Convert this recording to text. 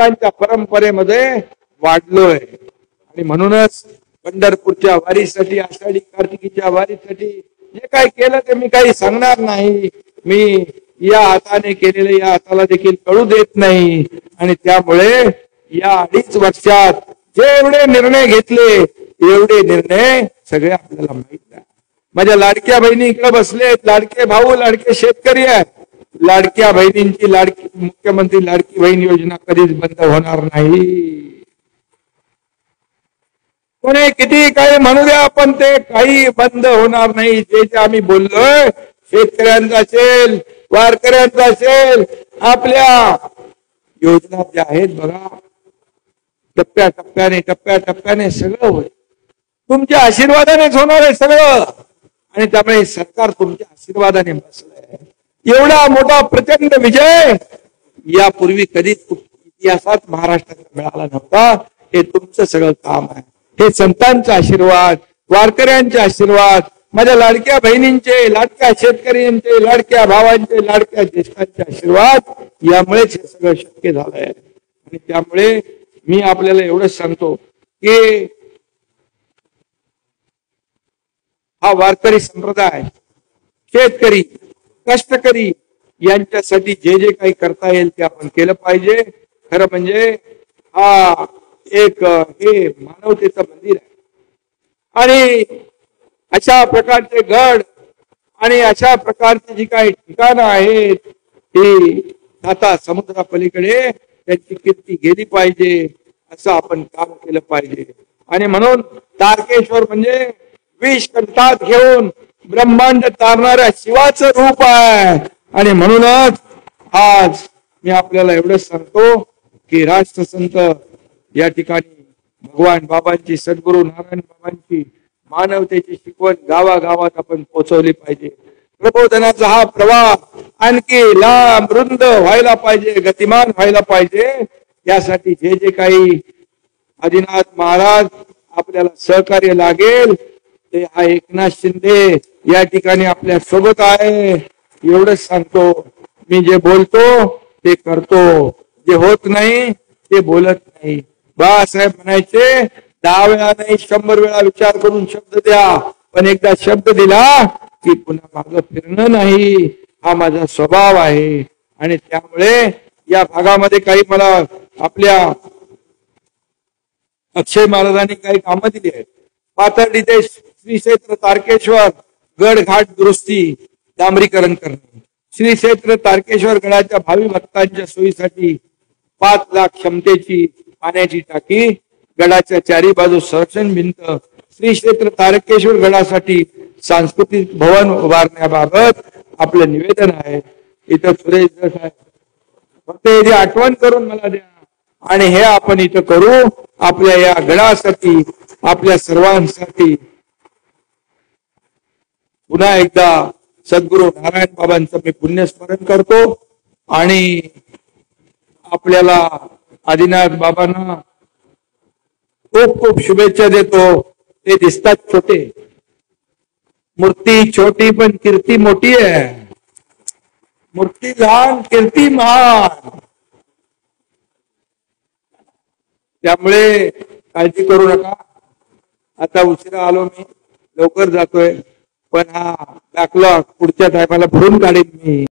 संतांच्या परंपरेमध्ये वाढलोय आणि म्हणूनच पंढरपूरच्या वारीसाठी आषाढी कार्तिकीच्या वारीसाठी जे काही केलं ते मी काही सांगणार नाही. मी या हाताने केलेले या हाताला देखील कळू देत नाही आणि त्यामुळे या 2.5 वर्षात जेवढे निर्णय घेतले एवढे निर्णय सगळे आपल्याला माहित आहे. माझ्या लाडक्या बहिणी इकडे बसलेत, लाडके भाऊ लाडके शेतकरी आहेत. लाडक्या बहिणींची लाडकी मुख्यमंत्री लाडकी बहीण योजना कधीच बंद होणार नाही. कोणी किती काही म्हणू द्या पण ते काही बंद होणार नाही. जे आम्ही बोललोय शेतकऱ्यांचा असेल वारकऱ्यांचा असेल आपल्या योजना ज्या आहेत बघा टप्प्याटप्प्याने सगळं होईल. तुमच्या आशीर्वादानेच होणार आहे सगळं आणि त्यामुळे सरकार तुमच्या आशीर्वादाने बसलंय. एवढा मोठा प्रचंड विजय यापूर्वी कधीच इतिहासात महाराष्ट्राला मिळाला नव्हता. हे तुमचं सगळं काम आहे. हे संतांचा आशीर्वाद वारकऱ्यांचे आशीर्वाद माझ्या लाडक्या बहिणींचे लाडक्या शेतकऱ्यांचे लाडक्या भावांचे लाडक्या ज्येष्ठांचे आशीर्वाद यामुळेच हे सगळं शक्य झालंय. आणि त्यामुळे मी आपल्याला एवढंच सांगतो की हा वारकरी संप्रदाय शेतकरी कष्टकरी यांच्यासाठी जे जे काही करता येईल ते आपण केलं पाहिजे. खरं म्हणजे हा एक हे मानवतेचं मंदिर आहे आणि अशा प्रकारचे गड आणि अशा प्रकारची जी काही ठिकाणं आहेत ती आता समुद्रापलीकडे त्यांची कीर्ती गेली पाहिजे असं आपण काम केलं पाहिजे. आणि म्हणून तारकेश्वर म्हणजे विष कंठात घेऊन ब्रह्मांड तारणाऱ्या शिवाचं रूप आहे. आणि म्हणूनच आज मी आपल्याला एवढंच सांगतो की राष्ट्रसंत या ठिकाणी भगवान बाबांची सद्गुरू नारायण बाबांची मानवतेची शिकवण गावागावात आपण पोहोचवली पाहिजे. प्रबोधनाचा हा प्रवाह आणखी लांब रुंद व्हायला पाहिजे गतिमान व्हायला पाहिजे. यासाठी जे जे काही आदिनाथ महाराज आपल्याला सहकार्य लागेल ते हा एकनाथ शिंदे या ठिकाणी आपल्या सोबत आहे. एवढंच सांगतो. मी जे बोलतो ते करतो, जे होत नाही ते बोलत नाही. बाळासाहेब म्हणायचे 10 वेळा नाही 100 वेळा विचार करून शब्द द्या पण एकदा शब्द दिला की पुन्हा मागं फिरणं नाही. हा माझा स्वभाव आहे. आणि त्यामुळे या भागामध्ये काही मला आपल्या अक्षय महाराजांनी काही कामं दिली आहेत. पाथर्डी श्री क्षेत्र तारकेश्वर गड घाट दुरुस्ती डांबरीकरण करणे, श्री क्षेत्र तारकेश्वर गडाच्या भावी भक्तांच्या सोयीसाठी 5 लाख क्षमतेची पाण्याची टाकी, गडाच्या 4ही बाजू संरक्षण भिंत, श्री क्षेत्र तारकेश्वर गडासाठी सांस्कृतिक भवन उभारण्याबाबत आपलं निवेदन आहे. इथं सुरेश जस आहे फक्त याची आठवण करून मला द्या आणि हे आपण इथं करू. आपल्या या गडासाठी आपल्या सर्वांसाठी पुन्हा एकदा सद्गुरू नारायण बाबांचं मी पुण्यस्मरण करतो आणि आपल्याला आदिनाथ बाबांना खूप खूप शुभेच्छा देतो. ते दिसतात छोटे, मूर्ती छोटी पण कीर्ती मोठी आहे. मूर्ती लहान कीर्ती महान. त्यामुळे काळजी करू नका. आता उशिरा आलो मी, लवकर जातोय पण हा बॅकलॉग पुढच्या टायमाला भरून काढेन मी.